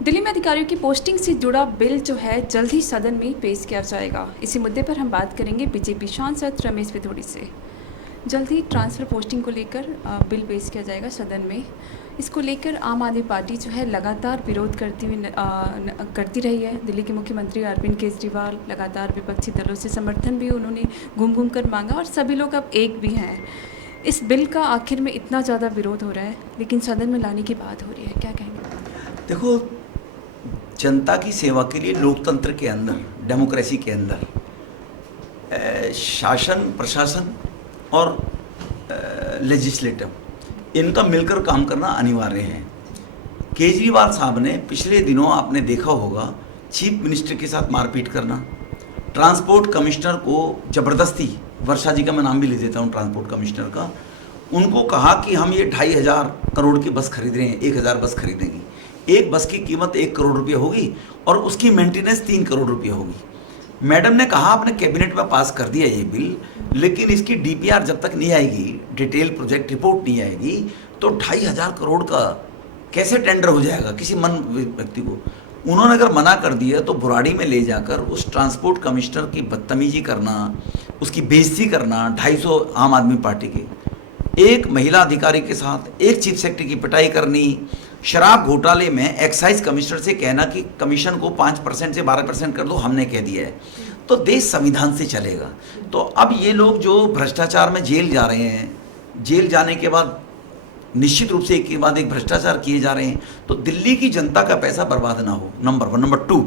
दिल्ली में अधिकारियों की पोस्टिंग से जुड़ा बिल जो है जल्द ही सदन में पेश किया जाएगा। इसी मुद्दे पर हम बात करेंगे बीजेपी सांसद रमेश पिथोड़ी से। जल्द ही ट्रांसफ़र पोस्टिंग को लेकर बिल पेश किया जाएगा सदन में। इसको लेकर आम आदमी पार्टी जो है लगातार विरोध करती रही है। दिल्ली के मुख्यमंत्री अरविंद केजरीवाल लगातार विपक्षी दलों से समर्थन भी उन्होंने घूम घूम कर मांगा और सभी लोग अब एक भी हैं। इस बिल का आखिर में इतना ज़्यादा विरोध हो रहा है, लेकिन सदन में लाने की बात हो रही है, क्या कहेंगे? देखो, जनता की सेवा के लिए लोकतंत्र के अंदर, डेमोक्रेसी के अंदर शासन, प्रशासन और लेजिस्लेटिव इनका मिलकर काम करना अनिवार्य है। केजरीवाल साहब ने पिछले दिनों आपने देखा होगा चीफ मिनिस्टर के साथ मारपीट करना, ट्रांसपोर्ट कमिश्नर को ज़बरदस्ती, वर्षा जी का मैं नाम भी ले देता हूँ ट्रांसपोर्ट कमिश्नर का, उनको कहा कि हम ये 2500 करोड़ की बस खरीद रहे हैं, 1000 बस खरीदेंगी। एक बस की कीमत 1 करोड़ रुपये होगी और उसकी मेंटेनेंस 3 करोड़ रुपये होगी। मैडम ने कहा आपने कैबिनेट में पास कर दिया ये बिल, लेकिन इसकी डीपीआर जब तक नहीं आएगी, डिटेल प्रोजेक्ट रिपोर्ट नहीं आएगी, तो 2500 करोड़ का कैसे टेंडर हो जाएगा किसी मन व्यक्ति को। उन्होंने अगर मना कर दिया तो बुराड़ी में ले जाकर उस ट्रांसपोर्ट कमिश्नर की बदतमीजी करना, उसकी बेइज्जती करना, 250 आम आदमी पार्टी के एक महिला अधिकारी के साथ एक चीफ सेक्रेटरी की पिटाई करनी, शराब घोटाले में एक्साइज कमिश्नर से कहना कि कमीशन को 5% से 12% कर दो, हमने कह दिया है, तो देश संविधान से चलेगा। तो अब ये लोग जो भ्रष्टाचार में जेल जा रहे हैं, जेल जाने के बाद निश्चित रूप से एक के बाद एक भ्रष्टाचार किए जा रहे हैं, तो दिल्ली की जनता का पैसा बर्बाद ना हो, नंबर 1। नंबर 2,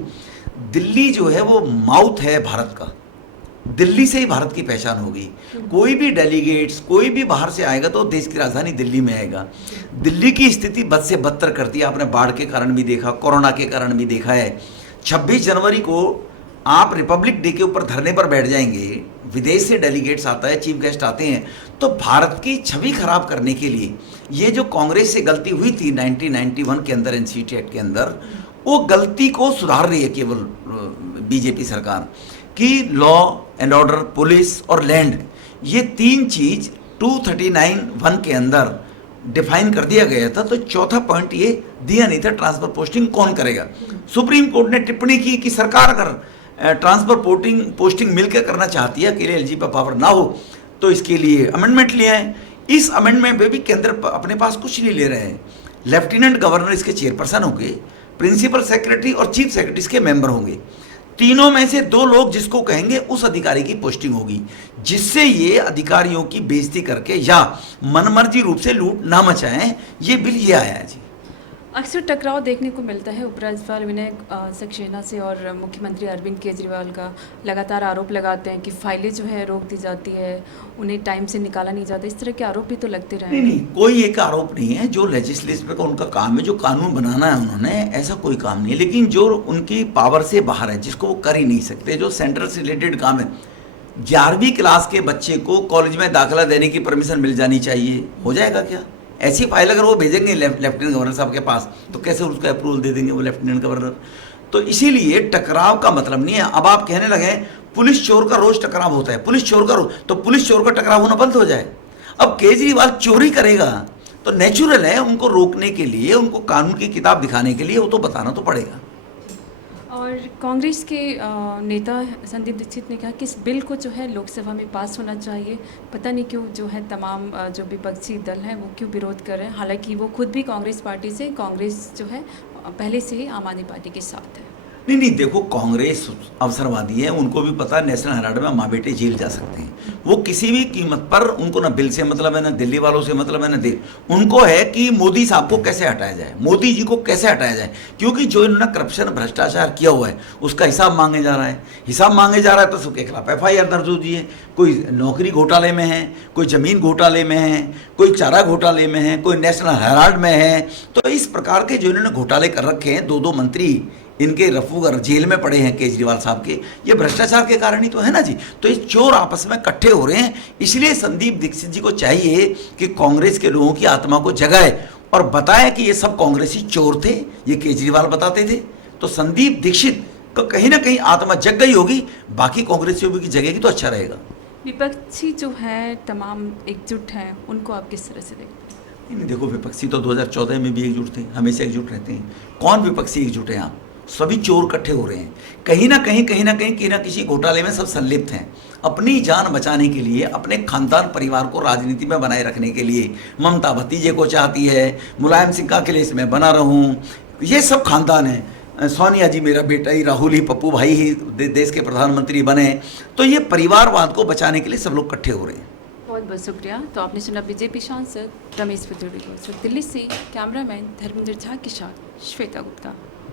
दिल्ली जो है वो माउथ है भारत का, दिल्ली से ही भारत की पहचान होगी। कोई भी डेलीगेट्स, कोई भी बाहर से आएगा तो देश की राजधानी दिल्ली में आएगा। दिल्ली की स्थिति बद से बदतर करती है, आपने बाढ़ के कारण भी देखा, कोरोना के कारण भी देखा है। 26 जनवरी को आप रिपब्लिक डे के ऊपर धरने पर बैठ जाएंगे, विदेश से डेलीगेट्स आता है, चीफ गेस्ट आते हैं, तो भारत की छवि खराब करने के लिए ये जो कांग्रेस से गलती हुई थी 1991 के अंदर एनसीटी एक्ट के अंदर, वो गलती को सुधार रही है केवल बीजेपी सरकार कि लॉ एंड ऑर्डर, पुलिस और लैंड, ये 3 चीज 239(1) के अंदर डिफाइन कर दिया गया था। तो चौथा पॉइंट ये दिया नहीं था ट्रांसफर पोस्टिंग कौन करेगा। सुप्रीम कोर्ट ने टिप्पणी की कि सरकार अगर ट्रांसफर पोस्टिंग मिलकर करना चाहती है, अकेले एलजी पर पावर ना हो, तो इसके लिए अमेंडमेंट ले आए। इस अमेंडमेंट में भी केंद्र अपने पास कुछ नहीं ले रहे हैं। लेफ्टिनेंट गवर्नर इसके चेयरपर्सन होंगे, प्रिंसिपल सेक्रेटरी और चीफ सेक्रेटरी इसके मेंबर होंगे। तीनों में से 2 लोग जिसको कहेंगे उस अधिकारी की पोस्टिंग होगी, जिससे ये अधिकारियों की बेइज्जती करके या मनमर्जी रूप से लूट ना मचाएं। ये बिल ये आया है जी। अक्सर टकराव देखने को मिलता है उपराज्यपाल विनय सक्सेना से और मुख्यमंत्री अरविंद केजरीवाल का। लगातार आरोप लगाते हैं कि फाइलें जो है रोक दी जाती है, उन्हें टाइम से निकाला नहीं जाता। इस तरह के आरोप भी तो लगते रहे। नहीं, कोई एक आरोप नहीं है। जो लेजिस्लेचर का उनका काम है, जो कानून बनाना है, उन्होंने ऐसा कोई काम नहीं है। लेकिन जो उनकी पावर से बाहर है, जिसको वो कर ही नहीं सकते, जो सेंटर से रिलेटेड काम है, 11वीं क्लास के बच्चे को कॉलेज में दाखिला देने की परमिशन मिल जानी चाहिए, हो जाएगा क्या? ऐसी फाइल अगर वो भेजेंगे लेफ्टिनेंट गवर्नर साहब के पास, तो कैसे उसका अप्रूवल दे देंगे वो लेफ्टिनेंट गवर्नर? तो इसीलिए टकराव का मतलब नहीं है। अब आप कहने लगे पुलिस चोर का रोज टकराव होता है, पुलिस चोर का रोज, तो पुलिस चोर का टकराव होना बंद हो जाए। अब केजरीवाल चोरी करेगा तो नेचुरल है, उनको रोकने के लिए, उनको कानून की किताब दिखाने के लिए वो तो बताना तो पड़ेगा। और कांग्रेस के नेता संदीप दीक्षित ने कहा कि इस बिल को जो है लोकसभा में पास होना चाहिए। पता नहीं क्यों जो है तमाम जो विपक्षी दल हैं वो क्यों विरोध कर रहे हैं, हालांकि वो खुद भी कांग्रेस पार्टी से, कांग्रेस जो है पहले से ही आम आदमी पार्टी के साथ है। नहीं, देखो, कांग्रेस अवसरवादी है, उनको भी पता है नेशनल हेराल्ड में माँ बेटे जेल जा सकते हैं। वो किसी भी कीमत पर, उनको ना बिल से मतलब है, ना दिल्ली वालों से मतलब है, ना उनको है कि मोदी साहब को कैसे हटाया जाए, मोदी जी को कैसे हटाया जाए। क्योंकि जो इन्होंने करप्शन, भ्रष्टाचार किया हुआ है उसका हिसाब मांगे जा रहा है। हिसाब मांगे जा रहा है तो सबके खिलाफ FIR दर्ज होती है। कोई नौकरी घोटाले में है, कोई जमीन घोटाले में है, कोई चारा घोटाले में है, कोई नेशनल हेराल्ड में है। तो इस प्रकार के जो इन्होंने घोटाले कर रखे हैं, 2 मंत्री इनके रफूगर जेल में पड़े हैं केजरीवाल साहब के, ये भ्रष्टाचार के कारण ही तो है ना जी। तो ये चोर आपस में इकट्ठे हो रहे हैं। इसलिए संदीप दीक्षित जी को चाहिए कि कांग्रेस के लोगों की आत्मा को जगाए और बताए कि ये सब कांग्रेसी चोर थे, ये केजरीवाल बताते थे। तो संदीप दीक्षित को कहीं ना कहीं आत्मा जग गई होगी, बाकी कांग्रेसियों की जगेगी तो अच्छा रहेगा। विपक्षी जो है तमाम एकजुट हैं, उनको आप किस तरह से देखते हैं? नहीं, देखो विपक्षी तो 2014 में भी एकजुट थे, हमेशा एकजुट रहते हैं। कौन विपक्षी एकजुट है? आप सभी चोर इकट्ठे हो रहे हैं, कहीं ना कहीं किसी घोटाले में सब संलिप्त हैं। अपनी जान बचाने के लिए, अपने खानदान परिवार को राजनीति में बनाए रखने के लिए ममता भतीजे को चाहती है, मुलायम सिंह का अखिलेश मैं बना रहूं, ये सब खानदान है। सोनिया जी मेरा बेटा ही, राहुल ही, पप्पू भाई ही देश के प्रधानमंत्री बने। तो ये परिवारवाद को बचाने के लिए सब लोग इकट्ठे हो रहे हैं। बहुत बहुत शुक्रिया। तो आपने सुना बीजेपी सांसद रमेश पिथोड़ी को। दिल्ली से कैमरामैन धर्मेंद्र झा के साथ श्वेता गुप्ता।